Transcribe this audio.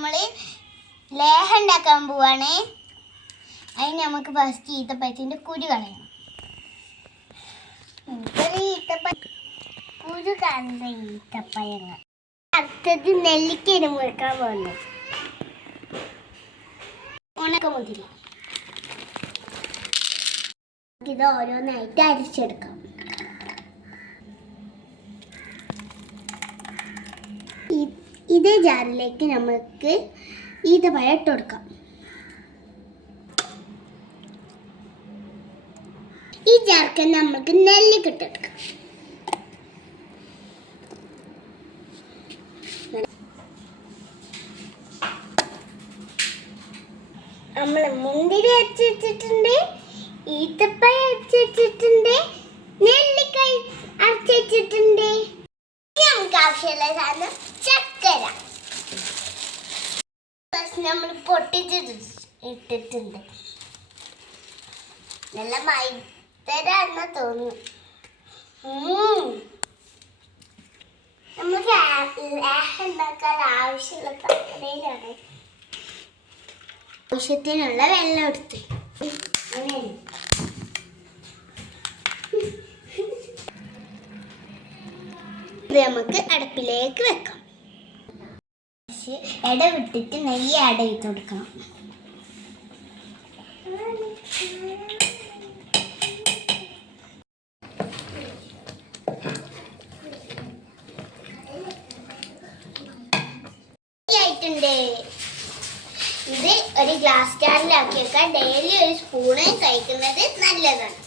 നമ്മൾ ലേഹം ഉണ്ടാക്കാൻ പോവാണ്. അതിന് നമുക്ക് ഫസ്റ്റ് ഈത്തപ്പഴത്തിൻ്റെ കുരു കളയണം. കുരു കളഞ്ഞ ഈത്തപ്പഴങ്ങൾ അടുത്തത് നെല്ലിക്കയിന് മുറിക്കാൻ പോകുന്നു. ഉണക്കമുന്തിരി ഇത് ഓരോന്നായിട്ട് അരിച്ചെടുക്കാം. ഇതേ ജാറിലേക്ക് നമുക്ക് ഈത്തപ്പഴം ഇട്ട് കൊടുക്കാം. ഈ ജാർക്ക് നമുക്ക് നെല്ലിക്ക ഇട്ടെടുക്കാം. നമ്മൾ മുന്തിരി അരച്ച് വെച്ചിട്ടുണ്ട്, ഈത്തപ്പഴം അരച്ച് വെച്ചിട്ടുണ്ട്, നെല്ലിക്ക അരച്ച് വെച്ചിട്ടുണ്ട്. നമുക്ക് ആവശ്യമുള്ള സാധനം ചക്കര നമ്മൾ പൊട്ടിച്ചിട്ടിട്ടുണ്ട്. നല്ല മൈത്തരാന്ന് തോന്നുന്നു. നമുക്ക് ഉണ്ടാക്കാൻ ആവശ്യമുള്ള ചക്കരയിലാണ്. ആവശ്യത്തിനുള്ള വെള്ളം എടുത്ത് ഇത് നമുക്ക് അടുപ്പിലേക്ക് വെക്കാം. ഇട വിട്ടിട്ട് നെയ്യ് ആഡ് ചെയ്ത് കൊടുക്കണം. ആയിട്ടുണ്ട്. ഇത് ഒരു ഗ്ലാസ് ജാറിലാക്കി വെക്കാം. ഡെയിലി ഒരു സ്പൂണ് കഴിക്കുന്നത് നല്ലതാണ്.